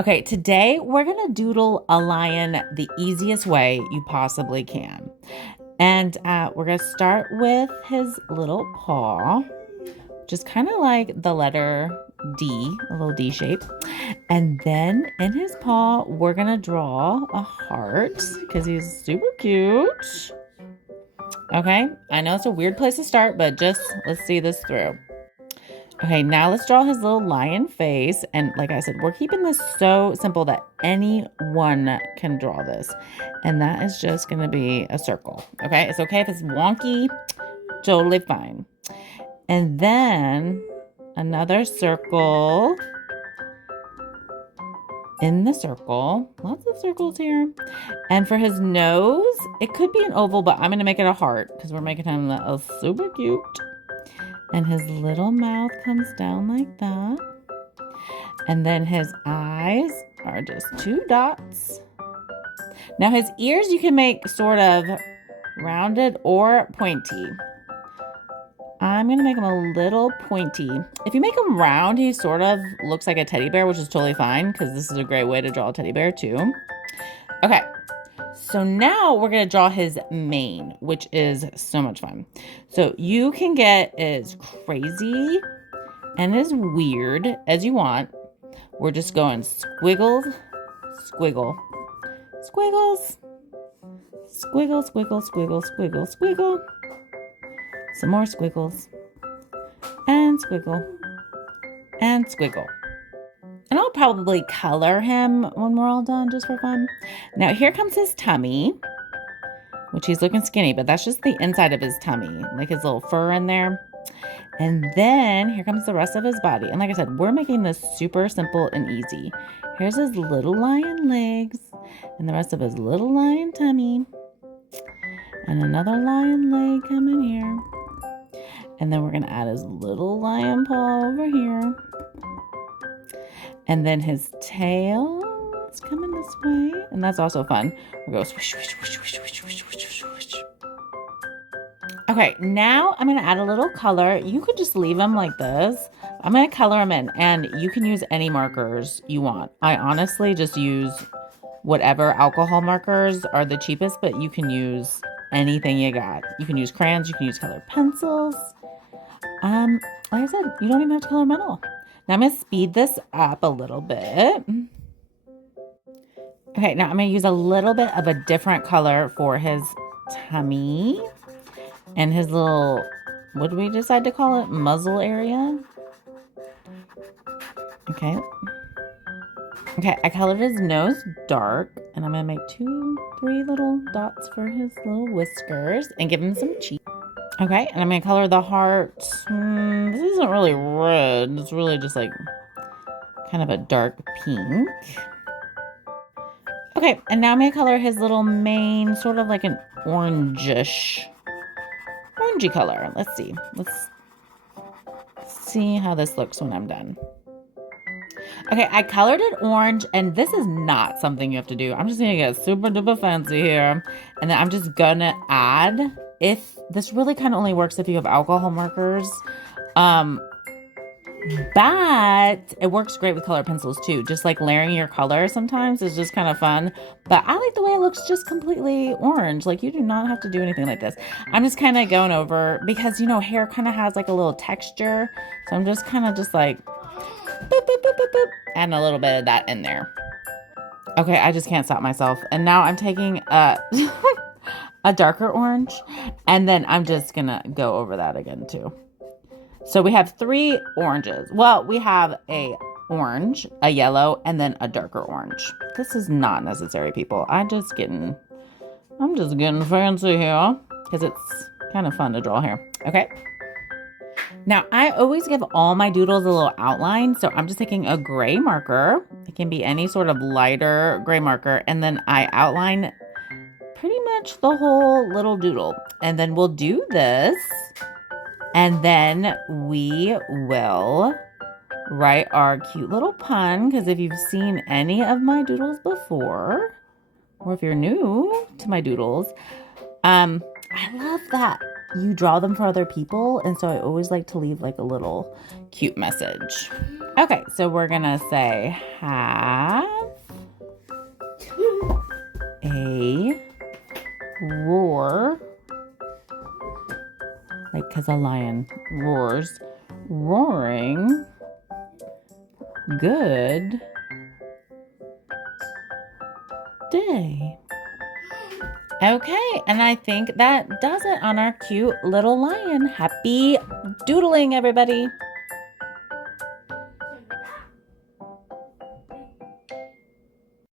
Okay, today we're gonna doodle a lion the easiest way you possibly can. And we're gonna start with his little paw, just kind of like the letter D, a little D shape. And then in his paw, we're gonna draw a heart because he's super cute. Okay, I know it's a weird place to start, but just let's see this through. Okay, now let's draw his little lion face. And like I said, we're keeping this so simple that anyone can draw this. And that is just going to be a circle. Okay, it's okay if it's wonky, totally fine. And then another circle in the circle. Lots of circles here. And for his nose, it could be an oval, but I'm going to make it a heart because we're making him super cute. And his little mouth comes down like that. And then his eyes are just two dots. Now his ears you can make sort of rounded or pointy. I'm going to make him a little pointy. If you make him round, he sort of looks like a teddy bear, which is totally fine because this is a great way to draw a teddy bear too. Okay, so now we're going to draw his mane, which is so much fun. So you can get as crazy and as weird as you want. We're just going squiggles, squiggle, squiggles, squiggle, squiggle, squiggle, squiggle, squiggle. Some more squiggles, and squiggle, and squiggle. And I'll probably color him when we're all done just for fun. Now here comes his tummy, which he's looking skinny, but that's just the inside of his tummy, like his little fur in there. And then here comes the rest of his body. And like I said, we're making this super simple and easy. Here's his little lion legs and the rest of his little lion tummy. And another lion leg coming here. And then we're going to add his little lion paw over here. And then his tail is coming this way. And that's also fun. We go swish, swish, swish, swish, swish, swish, swish, swish. Okay, now I'm going to add a little color. You could just leave them like this. I'm going to color them in. And you can use any markers you want. I honestly just use whatever alcohol markers are the cheapest. But you can use anything you got. You can use crayons. You can use colored pencils. Like I said, you don't even have to color them at all. Now I'm going to speed this up a little bit. Okay, now I'm going to use a little bit of a different color for his tummy and his little, what do we decide to call it? Muzzle area. Okay. Okay, I colored his nose dark, and I'm going to make 3 little dots for his little whiskers and give him some cheeks. Okay, and I'm going to color the heart. This isn't really red. It's really just like kind of a dark pink. Okay, and now I'm going to color his little mane, sort of like an orangey color. Let's see. Let's see how this looks when I'm done. Okay, I colored it orange, and this is not something you have to do. I'm just going to get super duper fancy here. And then I'm just going to add, if this really kind of only works if you have alcohol markers. But it works great with colored pencils too. Just like layering your color sometimes is just kind of fun. But I like the way it looks just completely orange. Like you do not have to do anything like this. I'm just kind of going over, because hair kind of has like a little texture. So I'm just kind of just like boop, boop, boop, boop, boop, adding a little bit of that in there. Okay, I just can't stop myself. And now I'm taking a darker orange, and then I'm just gonna go over that again too. So we have 3 oranges. Well, we have a orange, a yellow, and then a darker orange. This is not necessary, people. I'm just getting fancy here because it's kind of fun to draw here. Okay. Now, I always give all my doodles a little outline, so I'm just taking a gray marker. It can be any sort of lighter gray marker, and then I outline pretty much the whole little doodle. And then we'll do this, and then we will write our cute little pun, because if you've seen any of my doodles before, or if you're new to my doodles, I love that you draw them for other people. And so I always like to leave like a little cute message. Okay, so we're gonna say, have a roar. Like, because a lion roars. Roaring good day. Okay, and I think that does it on our cute little lion. Happy doodling, everybody.